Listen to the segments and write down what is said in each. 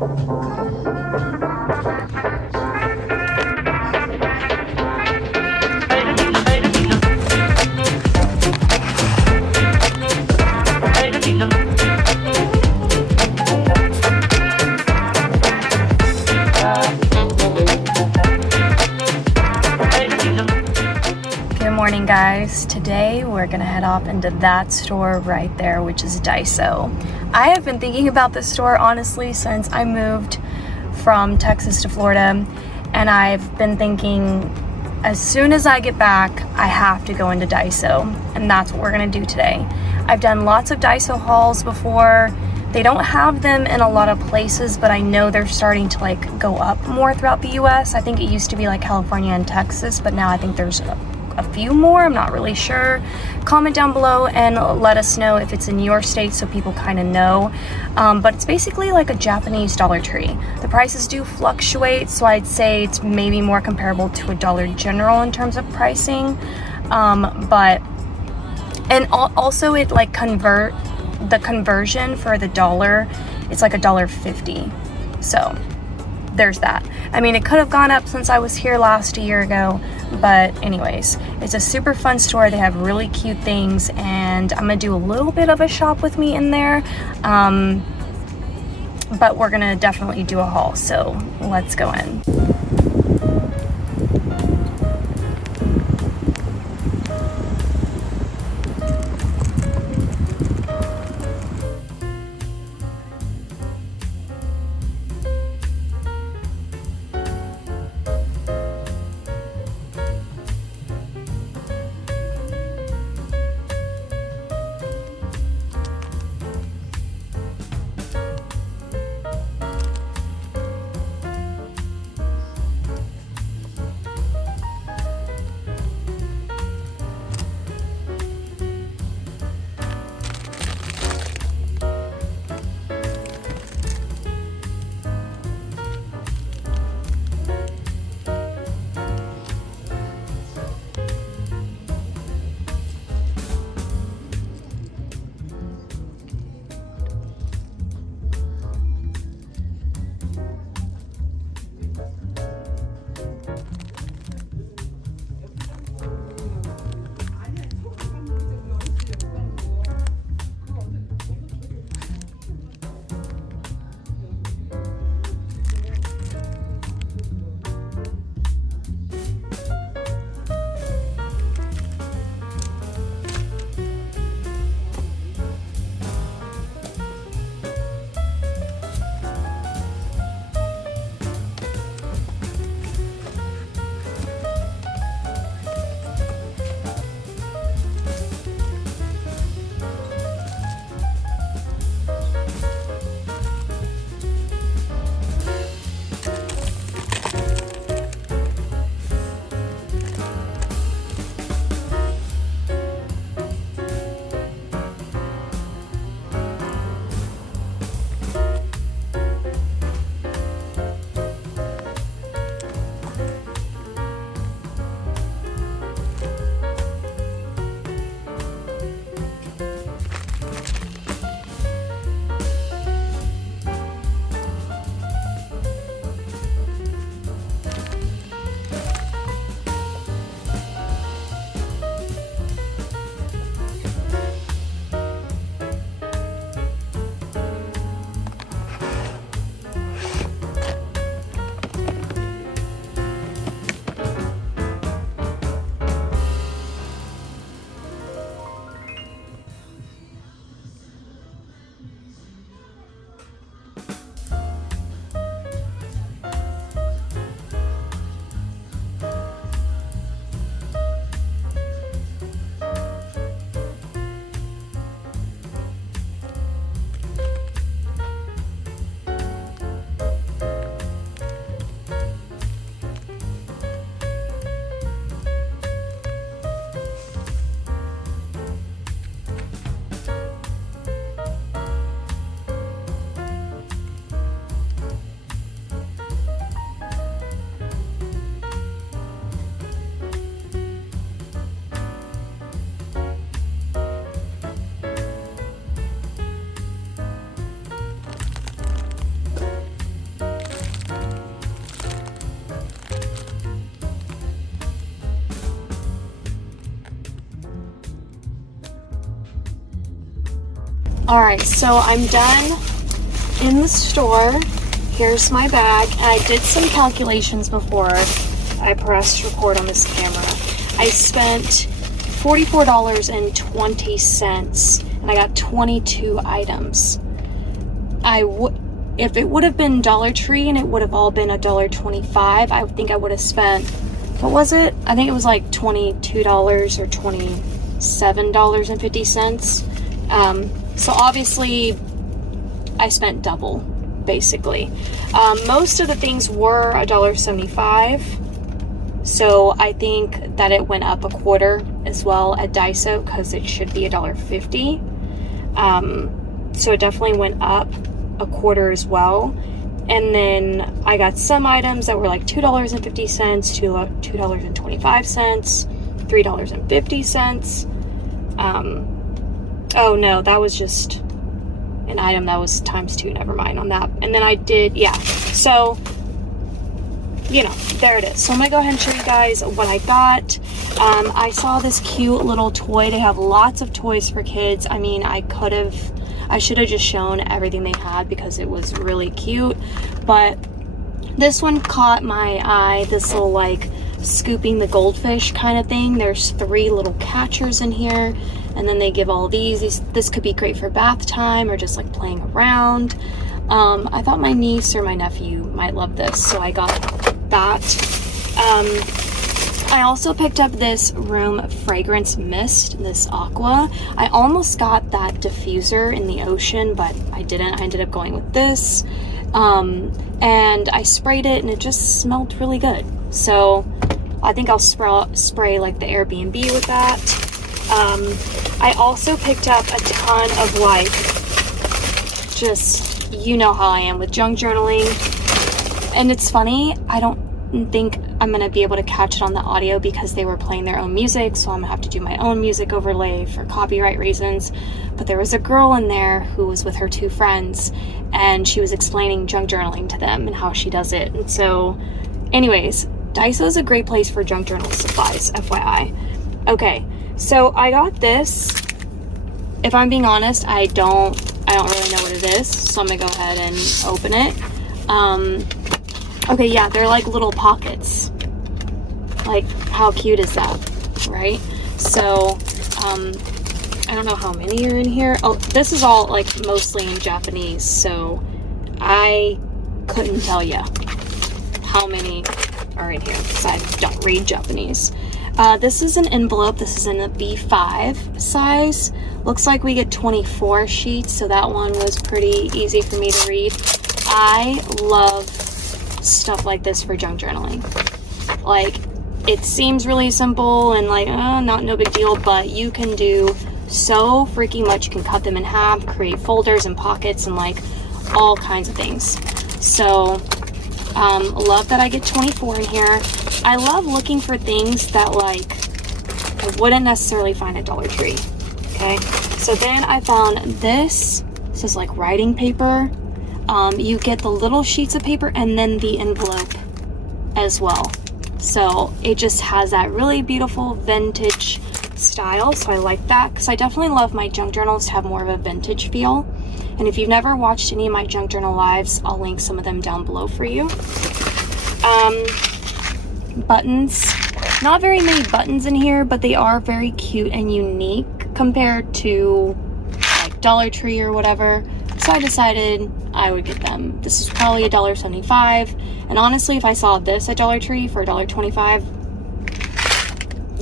Good morning, guys. Today we're gonna head off into that store right there, which is DAISO. I have been thinking about this store honestly since I moved from Texas to Florida, and I've been thinking as soon as I get back I have to go into DAISO, and that's what we're gonna do today. I've done lots of DAISO hauls before. They don't have them in a lot of places, but I know they're starting to like go up more throughout the US. I think it used to be like California and Texas, but now I think there's a few more. I'm not really sure. Comment down below and let us know if it's in your state so people kind of know. But it's basically like a Japanese Dollar Tree. The prices do fluctuate, so I'd say it's maybe more comparable to a Dollar General in terms of pricing. Also it like the conversion for the dollar, it's like $1.50. So there's that. I mean, it could have gone up since I was here last a year ago, but anyways, it's a super fun store. They have really cute things, and I'm gonna do a little bit of a shop with me in there, but we're gonna definitely do a haul, so let's go in. Alright, so I'm done in the store. Here's my bag. And I did some calculations before I pressed record on this camera. I spent $44.20 and I got 22 items. If it would have been Dollar Tree and it would have all been $1.25, I think I would have spent, what was it? I think it was like $22 or $27.50. So obviously I spent double, basically. Most of the things were $1.75. So I think that it went up a quarter as well at DAISO because it should be $1.50. So it definitely went up a quarter as well. And then I got some items that were like $2.50 to $2.25, $3.50. Oh no, that was just an item that was ×2, never mind on that. And then I did, yeah, so you know, there it is. So I'm gonna go ahead and show you guys what I got. I saw this cute little toy. They have lots of toys for kids. I mean, I should have just shown everything they had because it was really cute, but this one caught my eye. This little like scooping the goldfish kind of thing. There's 3 little catchers in here, and then they give all these. This could be great for bath time or just like playing around. I thought my niece or my nephew might love this, so I got that. I also picked up this room fragrance mist, this aqua. I almost got that diffuser in the ocean, but I didn't. I ended up going with this. And I sprayed it and it just smelled really good. So I think I'll spray like the Airbnb with that. I also picked up a ton of like, just, you know how I am with junk journaling. And it's funny, I don't think I'm gonna be able to catch it on the audio because they were playing their own music, so I'm gonna have to do my own music overlay for copyright reasons. But there was a girl in there who was with her 2 friends, and she was explaining junk journaling to them and how she does it. And so anyways, DAISO is a great place for junk journal supplies, FYI. Okay, so I got this. If I'm being honest, I don't really know what it is, so I'm gonna go ahead and open it. Okay, yeah, they're like little pockets. Like, how cute is that, right? So, I don't know how many are in here. Oh, this is all like mostly in Japanese, so I couldn't tell you how many are in here because I don't read Japanese. This is an envelope. This is in a B5 size. Looks like we get 24 sheets, so that one was pretty easy for me to read. I love stuff like this for junk journaling. Like, it seems really simple and like no big deal, but you can do so freaking much. You can cut them in half, create folders and pockets and like all kinds of things. So love that I get 24 in here. I love looking for things that like I wouldn't necessarily find at Dollar Tree. Okay, so then I found this. This is like writing paper. You get the little sheets of paper and then the envelope as well. So it just has that really beautiful vintage style. So I like that because I definitely love my junk journals to have more of a vintage feel. And if you've never watched any of my junk journal lives, I'll link some of them down below for you. Buttons. Not very many buttons in here, but they are very cute and unique compared to like Dollar Tree or whatever. So I decided I would get them. This is probably $1.75. And honestly, if I saw this at Dollar Tree for $1.25,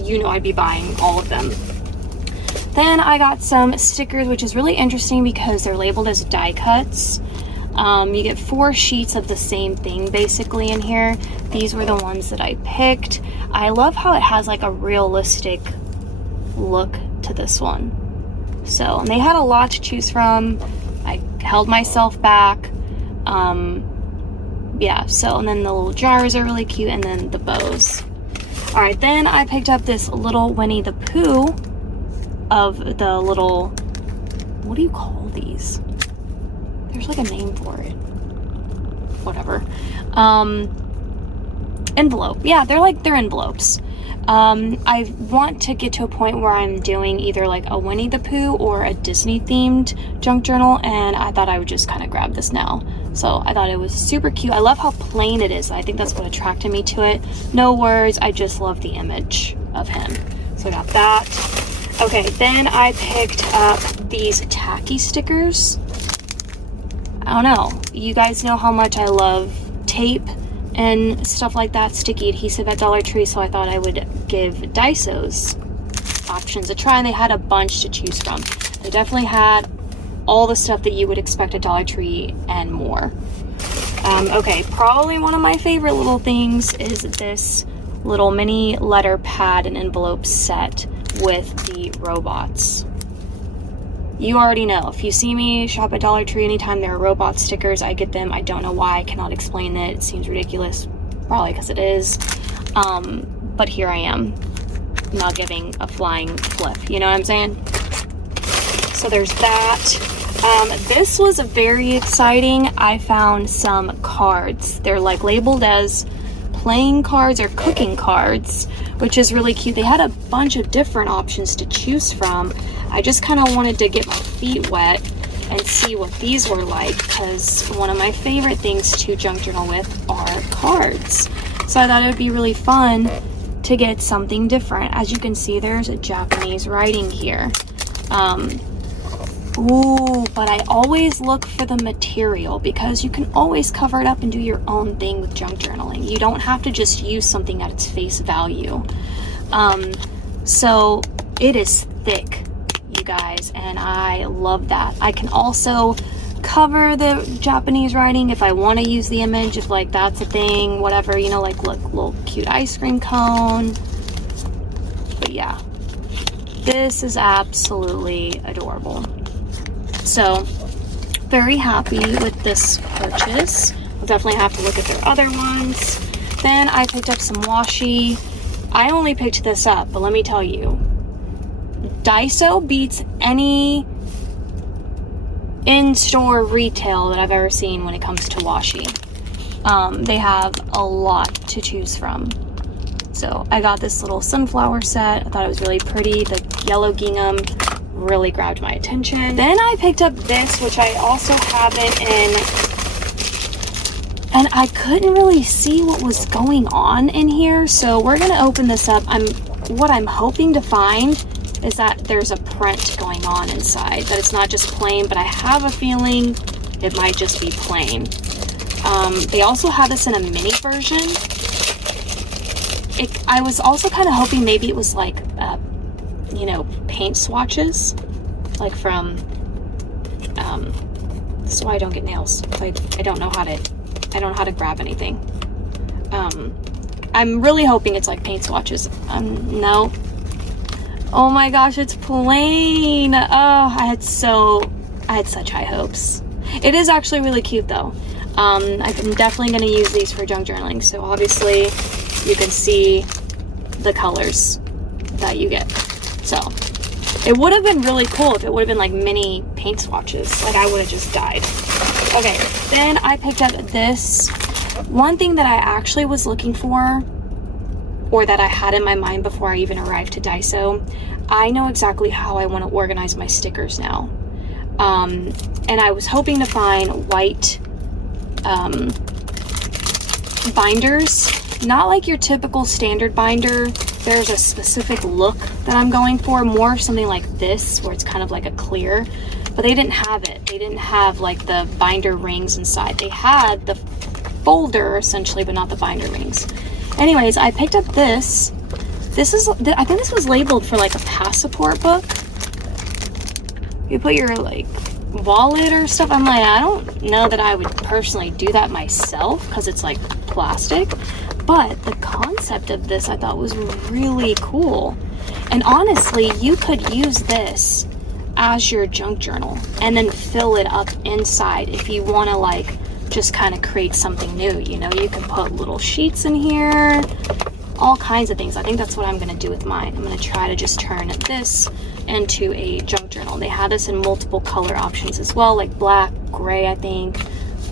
you know I'd be buying all of them. Then I got some stickers, which is really interesting because they're labeled as die cuts. You get 4 sheets of the same thing basically in here. These were the ones that I picked. I love how it has like a realistic look to this one. So, and they had a lot to choose from. I held myself back. Yeah, so, and then the little jars are really cute, and then the bows. All right, then I picked up this little Winnie the Pooh of the little, what do you call these? There's like a name for it. Whatever. Envelope. Yeah, they're envelopes. I want to get to a point where I'm doing either like a Winnie the Pooh or a Disney themed junk journal, and I thought I would just kind of grab this now. So I thought it was super cute. I love how plain it is. I think that's what attracted me to it. No words, I just love the image of him. So I got that. Okay, then I picked up these tacky stickers. I don't know, you guys know how much I love tape and stuff like that, sticky adhesive at Dollar Tree, so I thought I would give DAISO's options a try, and they had a bunch to choose from. They definitely had all the stuff that you would expect at Dollar Tree and more. Okay, probably one of my favorite little things is this little mini letter pad and envelope set with the robots. You already know, if you see me shop at Dollar Tree anytime there are robot stickers, I get them. I don't know why, I cannot explain it. It seems ridiculous, probably because it is. But here I am, not giving a flying flip, you know what I'm saying? So there's that. This was very exciting. I found some cards. They're like labeled as playing cards or cooking cards, which is really cute. They had a bunch of different options to choose from. I just kind of wanted to get my feet wet and see what these were like, because one of my favorite things to junk journal with are cards. So I thought it would be really fun to get something different. As you can see, there's a Japanese writing here. Ooh, but I always look for the material, because you can always cover it up and do your own thing with junk journaling. You don't have to just use something at its face value. So it is thick, you guys, and I love that. I can also cover the Japanese writing if I want to use the image, if like that's a thing, whatever, you know, like look, little cute ice cream cone. But yeah, this is absolutely adorable. So very happy with this purchase. I'll definitely have to look at their other ones. Then I picked up some washi. I only picked this up, but let me tell you, DAISO beats any in-store retail that I've ever seen when it comes to washi. They have a lot to choose from. So I got this little sunflower set. I thought it was really pretty. The yellow gingham really grabbed my attention. Then I picked up this, which I also have it in, and I couldn't really see what was going on in here, so we're gonna open this up. What I'm hoping to find is that there's a print going on inside, that it's not just plain, but I have a feeling it might just be plain. They also have this in a mini version. I was also kind of hoping maybe it was like you know, paint swatches, like from this is why I don't get nails. I don't know how to grab anything. I'm really hoping it's like paint swatches. No. Oh my gosh, it's plain. Oh, I had such high hopes. It is actually really cute though. I'm definitely going to use these for junk journaling, so obviously you can see the colors that you get. So it would have been really cool if it would have been like mini paint swatches. Like, I would have just died. Okay, then I picked up this. One thing that I actually was looking for, or that I had in my mind before I even arrived to DAISO, I know exactly how I want to organize my stickers now. And I was hoping to find white binders, not like your typical standard binder. There's a specific look that I'm going for, more something like this, where it's kind of like a clear, but they didn't have it. They didn't have like the binder rings inside. They had the folder essentially, but not the binder rings. Anyways, I picked up this. I think this was labeled for like a passport book. You put your like wallet or stuff. I'm like, I don't know that I would personally do that myself, because it's like plastic. But the concept of this I thought was really cool. And honestly, you could use this as your junk journal and then fill it up inside if you want to like just kind of create something new. You know, you can put little sheets in here, all kinds of things. I think that's what I'm going to do with mine. I'm going to try to just turn this into a junk journal. They had this in multiple color options as well, like black, gray, I think.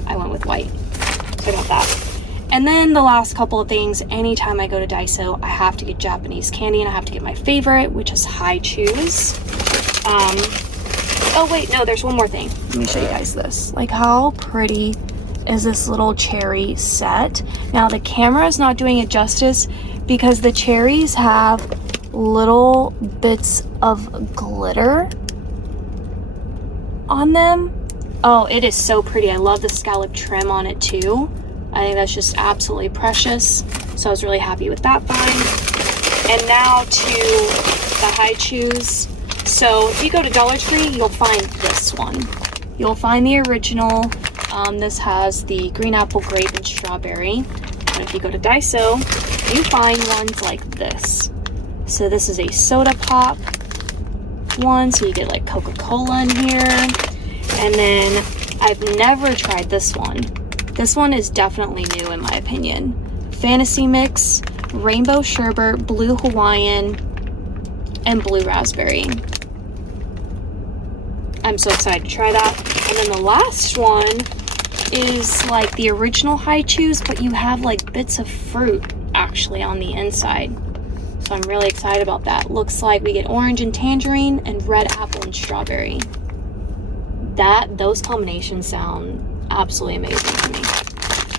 I went with white, so I got that. And then the last couple of things, anytime I go to Daiso, I have to get Japanese candy, and I have to get my favorite, which is Hi-Chews. Oh wait, no, there's one more thing. Let me show you guys this. Like, how pretty is this little cherry set? Now the camera is not doing it justice because the cherries have little bits of glitter on them. Oh, it is so pretty. I love the scallop trim on it too. I think that's just absolutely precious. So I was really happy with that find. And now to the Hi-Chews. So if you go to Dollar Tree, you'll find this one. You'll find the original. This has the green apple, grape, and strawberry. And if you go to Daiso, you find ones like this. So this is a soda pop one, so you get like Coca-Cola in here. And then I've never tried this one. This one is definitely new in my opinion. Fantasy Mix, Rainbow Sherbet, Blue Hawaiian, and Blue Raspberry. I'm so excited to try that. And then the last one is like the original Hi-Chews, but you have like bits of fruit actually on the inside. So I'm really excited about that. Looks like we get orange and tangerine and red apple and strawberry. Those combinations sound absolutely amazing to me.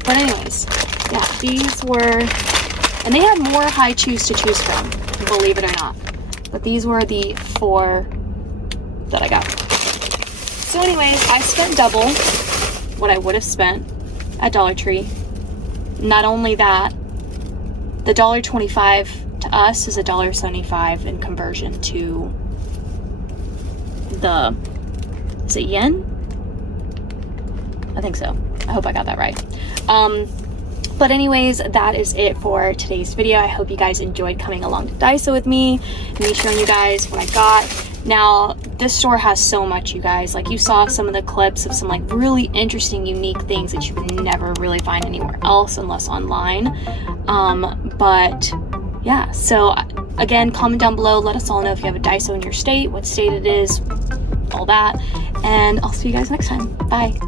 But anyways, yeah, these were, and they had more Hi-Chews to choose from, believe it or not. But these were the 4 that I got. So anyways, I spent double what I would have spent at Dollar Tree. Not only that, the $1.25 to us is $1.75 in conversion to the, is it yen? I think so. I hope I got that right. But anyways, that is it for today's video. I hope you guys enjoyed coming along to Daiso with me showing you guys what I got. Now, this store has so much, you guys. Like, you saw some of the clips of some like really interesting, unique things that you can never really find anywhere else unless online. But yeah, so again, comment down below. Let us all know if you have a Daiso in your state, what state it is, all that. And I'll see you guys next time. Bye.